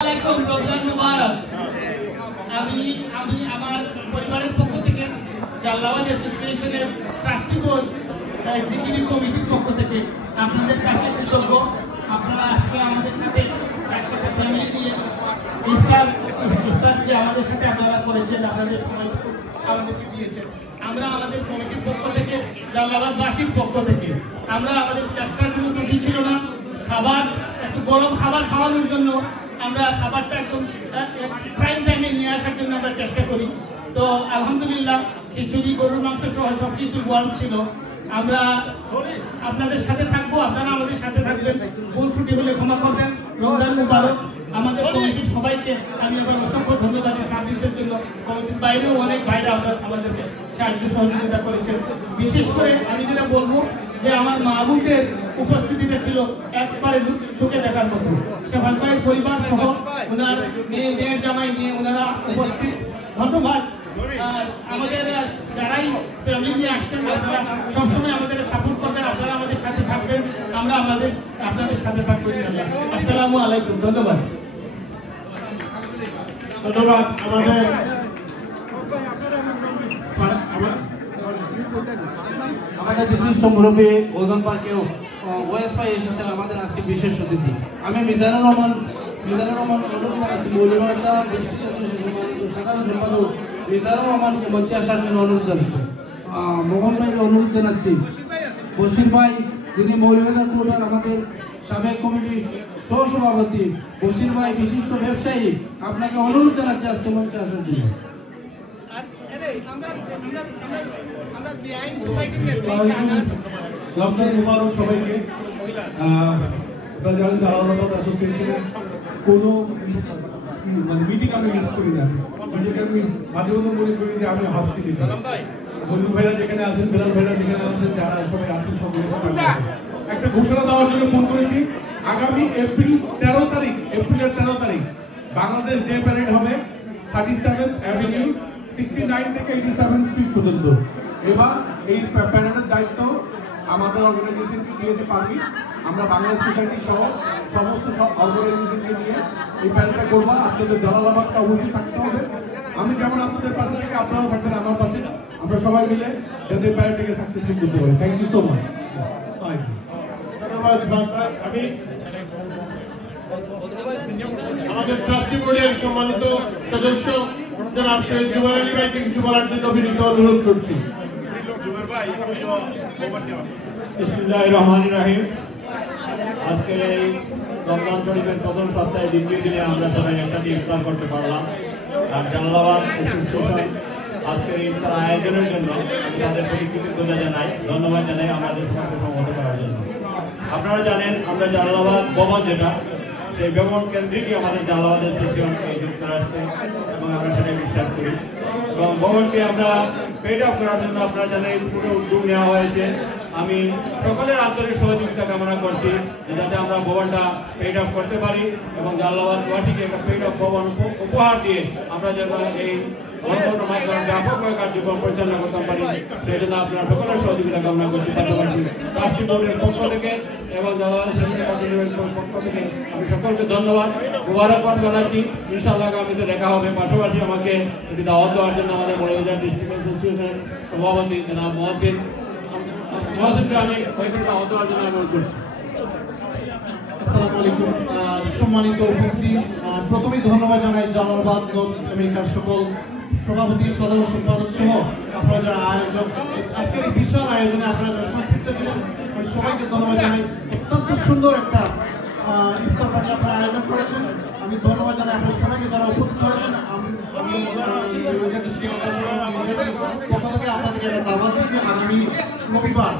রমজান মুবারক। আমি আমার পরিবারের পক্ষ থেকে জালালাবাদ অ্যাসোসিয়েশনের ট্রাস্টি বোর্ড এক্সিকিউটিভ কমিটির পক্ষ থেকে আপনাদের কাছে কৃতজ্ঞ। আপনারা আজকে আমাদের সাথে একসাথে ফ্যামিলি নিয়ে ইফতার যে আমাদের সাথে আপনারা করেছেন, আপনাদের সময়টুকু আমাদেরকে দিয়েছেন। আমরা আমাদের কমিটির পক্ষ থেকে জালালাবাদবাসীর পক্ষ থেকে আমরা আমাদের চেষ্টাগুলো ত্রুটি ছিল না। খাবার একটু গরম খাবার খাওয়ানোর জন্য আমরা খাবারটা একদম প্রাইম টাইমে নিয়ে আসার জন্য আমরা চেষ্টা করি। তো আলহামদুলিল্লাহ খিচুড়ি, গরুর মাংস সহ সব কিছু ওয়ার্ম ছিল। আমরা আপনাদের সাথে থাকবো, আপনারা আমাদের সাথে থাকবেন। ভুল ত্রুটি হলে ক্ষমা করবেন। রমজান মুবারক। আমাদের কমিটির সবাইকে আমি আবার অসংখ্য ধন্যবাদ সার্ভিসের জন্য। কমিটির বাইরেও অনেক ভাইরা আমাদেরকে সাহায্য সহযোগিতা করেছেন। বিশেষ করে আমি যেটা বলবো যে আমার মাহবুবের উপস্থিতিটা ছিল একবারে চোখে দেখার মতো। শেফাত ভাইয়ের পরিবার সহ ওনার মেয়ের জামাই নিয়ে ওনারা উপস্থিত। ধন্যবাদ। আমাদের যারাই ফ্যামিলি নিয়ে আসছেন আপনারা সবসময় আমাদের সাপোর্ট করবেন, আপনারা আমাদের সাথে থাকবেন, আমরা আপনাদের সাথে থাকবো ইনশাআল্লাহ। আসসালামু আলাইকুম। ধন্যবাদ। ধন্যবাদ। আমাদের বিশিষ্ট মুরব্বী ওজন পার্কেও ওয়েস পাই এসেছেন আমাদের আজকে বিশেষ অতিথি। আমি মিজানুর রহমান অনুরোধ জানাচ্ছি মৌলিমার সাধারণ সম্পাদক মিজানুর রহমানকে মঞ্চে আসার জন্য অনুরোধ জানাচ্ছি। মোহন ভাইকে অনুরোধ জানাচ্ছি। বশির ভাই, যিনি মৌলভীবাজার কোর্টের আমাদের সাবেক কমিটির সহসভাপতি বশির ভাই, বিশিষ্ট ব্যবসায়ী, আপনাকে অনুরোধ জানাচ্ছি আজকে মঞ্চে আসার জন্য। রমজান মুবারক সবাইকে। জানেন জালালাবাদ অ্যাসোসিয়েশনের কোনো মিটিং আমি মিস করি না। নিজেকে আমি মাঝে মধ্যে মনে করি যে আমি হাফ সিটি। বন্ধু ভাইরা যেখানে আছেন, বেলাল ভাইরা যেখানে আছেন, যারা সবাই আছেন সব একটা ঘোষণা দেওয়ার জন্য ফোন করেছি। আগামী এপ্রিলের 13 তারিখ বাংলাদেশ ডে প্যারেড হবে 37th অ্যাভিনিউ 69 থেকে 87 স্ট্রিট পর্যন্ত। এবার এই প্যারেডের দায়িত্ব আমাদের অর্গানাইজেশনকে দিয়েছে পারমিট। আমরা বাংলাদেশ সোসাইটি সহ সমস্ত অর্গানাইজেশনকে নিয়ে এই প্যারেডটা করবো। আপনাদের জালালাবাদটা অবশ্যই থাকতে হবে। আমি যেমন আপনাদের পাশে থেকে আপনারাও থাকবেন আমার পাশে। আমরা সবাই মিলে যাতে প্যারেডটাকে সাকসেসফুল করতে পারি। Thank you so much. আমি আমাদের ট্রাস্টি বোর্ডের সম্মানিত সদস্য জনাব শেখ জুবাইর আলী ভাইকে কিছু বলার জন্য বিনীত অনুরোধ করছি। বিসমিল্লাহির রহমানির রহিম। আজকের এই রমজান শরীফের প্রথম সপ্তাহে দ্বিতীয় দিনে আমরা সবাই একসাথে ইফতার করতে পারলাম। আর জালালাবাদ অ্যাসোসিয়েশন আজকের ইফতার আয়োজনের জন্য তাদের প্রতি কৃতজ্ঞতা জানাই, ধন্যবাদ জানাই আমাদের সবাইকে সমবেত করার জন্য। আপনারা জানেন আমরা জালালাবাদ ভবন যেটা, সেই ভবন কেন্দ্রিকই আমাদের জালালাবাদ অ্যাসোসিয়েশন যুক্তরাষ্ট্রে, এবং আমরা সেটাই বিশ্বাস করি। এবং ভবনকে আমরা পেড আপ করার জন্য আপনারা জানেন পুরো উদ্যোগ নেওয়া হয়েছে। আমি সকলের আন্তরিক সহযোগিতা কামনা করছি যাতে আমরা ভবনটা পেড আপ করতে পারি এবং জালালাবাদবাসীকে একটা পেড আপ ভবন উপহার দিয়ে আমরা যেন এই ব্যাপক কার্যক্রম পরিচালনা করতে পারি, সেই জন্য আপনারা সকলের সহযোগিতা কামনা করছি। পাশাপাশি ট্রাস্টি বোর্ডের পক্ষ থেকে এবং জালালাবাদ পক্ষ থেকে আমি সকলকে ধন্যবাদ মুবারকবাদ জানাচ্ছি। ইনশাআল্লাহ আগামীতে দেখা হবে। পাশাপাশি আমাকে একটি দাওয়াত দেওয়ার জন্য আমাদের মৌলভীবাজার ডিস্ট্রিক্ট অ্যাসোসিয়েশনের সভাপতি জনাব মহসিনকে আমি ওইখানে দাওয়াত দেওয়ার জন্য অনুরোধ করছি। আসসালামু আলাইকুম। সম্মানিত উপস্থিতি, প্রথমেই ধন্যবাদ জানাই জালালাবাদ নর্থ আমেরিকার সকল সভাপতি, সাধারণ সম্পাদক সহ আপনারা যারা আয়োজক, আজকের এই বিশাল আয়োজনে আপনারা যারা সম্পৃক্ত ছিলেন সবাইকে ধন্যবাদ জানাই। অত্যন্ত সুন্দর একটা ইফতার পার্টি আপনারা আয়োজন করেছেন। আমি ধন্যবাদ জানাই আপনার সবাইকে যারা উপস্থিত হয়েছেন। আমি পক্ষ থেকে আপনাদেরকে একটা দাওয়াত দিচ্ছি আগামী রবিবার